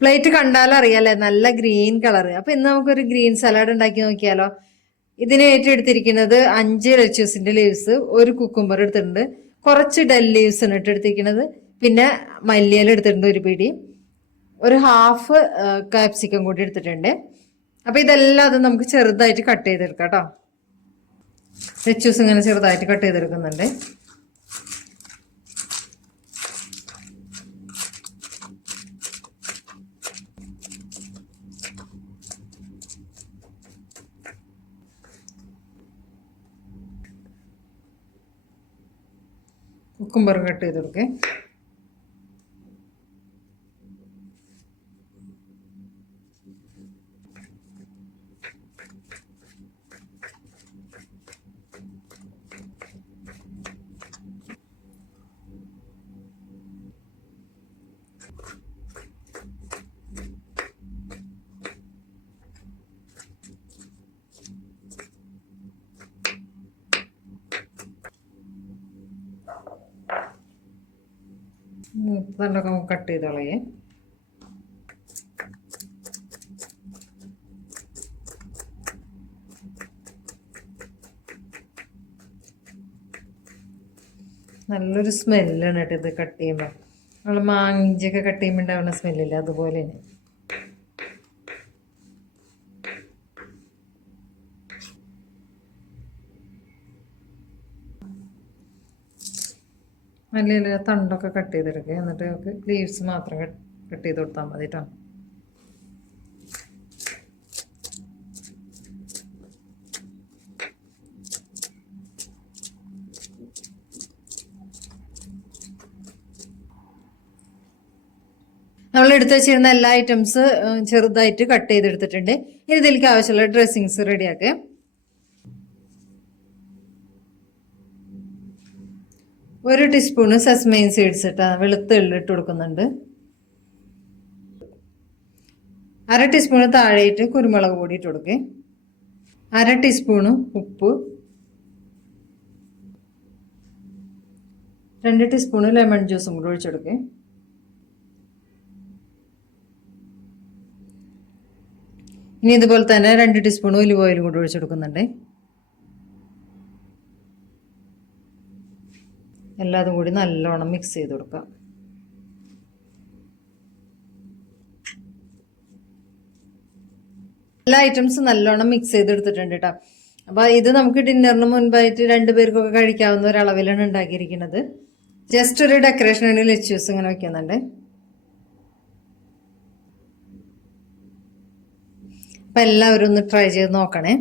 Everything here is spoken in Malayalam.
പ്ലേറ്റ് കണ്ടാലും അറിയാലേ നല്ല ഗ്രീൻ കളർ. അപ്പൊ ഇന്ന് നമുക്കൊരു ഗ്രീൻ സലാഡ് ഉണ്ടാക്കി നോക്കിയാലോ. ഇതിന് ഏറ്റെടുത്തിരിക്കുന്നത് അഞ്ച് ലെച്ചൂസിന്റെ ലീവ്സ് ഒരു കുക്കുംബർ എടുത്തിട്ടുണ്ട്. കുറച്ച് ഡൽ ലീവ്സ് ആണ് ഇട്ടെടുത്തിരിക്കുന്നത്. പിന്നെ മല്ലിയില എടുത്തിട്ടുണ്ട് ഒരു പിടി. ഒരു ഹാഫ് കാപ്സിക്കം കൂടി എടുത്തിട്ടുണ്ട്. അപ്പൊ ഇതെല്ലാം അത് നമുക്ക് ചെറുതായിട്ട് കട്ട് ചെയ്തെടുക്കാം കേട്ടോ. ലെച്ചൂസ് ഇങ്ങനെ ചെറുതായിട്ട് കട്ട് ചെയ്തെടുക്കുന്നുണ്ട്. കുക്കുംബർ കട്ട് ചെയ്ത് നല്ലൊക്കെ കട്ട് ചെയ്ത് കളയേ. നല്ലൊരു സ്മെല്ലാണ് കേട്ടോ ഇത് കട്ട് ചെയ്യുമ്പോൾ നമ്മൾ മാങ്ങിഞ്ചൊക്കെ കട്ട് ചെയ്യുമ്പോൾ ഉണ്ടാവുന്ന സ്മെല്ലില്ല അതുപോലെ തന്നെ. നല്ല തണ്ടൊക്കെ കട്ട് ചെയ്തെടുക്കുക. എന്നിട്ട് ലീവ്സ് മാത്രം കട്ട് ചെയ്ത് കൊടുത്താൽ മതി കേട്ടോ നമ്മൾ എടുത്തു വെച്ചിരുന്ന എല്ലാ ഐറ്റംസ് ചെറുതായിട്ട് കട്ട് ചെയ്തെടുത്തിട്ടുണ്ട്. ഇനി ഇതിലേക്ക് ആവശ്യമുള്ള ഡ്രസ്സിങ്സ് റെഡിയാക്കുക ഒരു ടീസ്പൂണ് സസ്മൈൻ സീഡ്സ് ഇട്ടാ വെളുത്ത എള്ള് ഇട്ട് കൊടുക്കുന്നുണ്ട്. അര ടീസ്പൂണ് താഴെയിട്ട് കുരുമുളക് പൊടി ഇട്ട് കൊടുക്കേ. അര ടീസ്പൂണ് ഉപ്പ്. രണ്ട് ടീസ്പൂണ് ലെമൺ ജ്യൂസും കൂടി ഒഴിച്ചെടുക്കേ ഇനി ഇതുപോലെ തന്നെ രണ്ട് ടീസ്പൂൺ ഒലിവ് ഓയിലും കൂടി ഒഴിച്ചെടുക്കുന്നുണ്ട് എല്ലാതും കൂടി നല്ലോണം മിക്സ് ചെയ്ത് കൊടുക്കുക എല്ലാ ഐറ്റംസും നല്ലോണം മിക്സ് ചെയ്തെടുത്തിട്ടുണ്ട് കേട്ടോ അപ്പോൾ ഇത് നമുക്ക് ഡിന്നറിന് മുൻപായിട്ട് രണ്ട് പേർക്കൊക്കെ കഴിക്കാവുന്ന ഒരളവിലാണ് ഉണ്ടാക്കിയിരിക്കുന്നത്. ജസ്റ്റ് ഒരു ഡെക്കറേഷൻ ഡെക്കറേഷനാണ് ലെച്ചൂസ് ഇങ്ങനെ വെക്കുന്നുണ്ട്. അപ്പം എല്ലാവരും ഒന്ന് ട്രൈ ചെയ്ത് നോക്കണേ.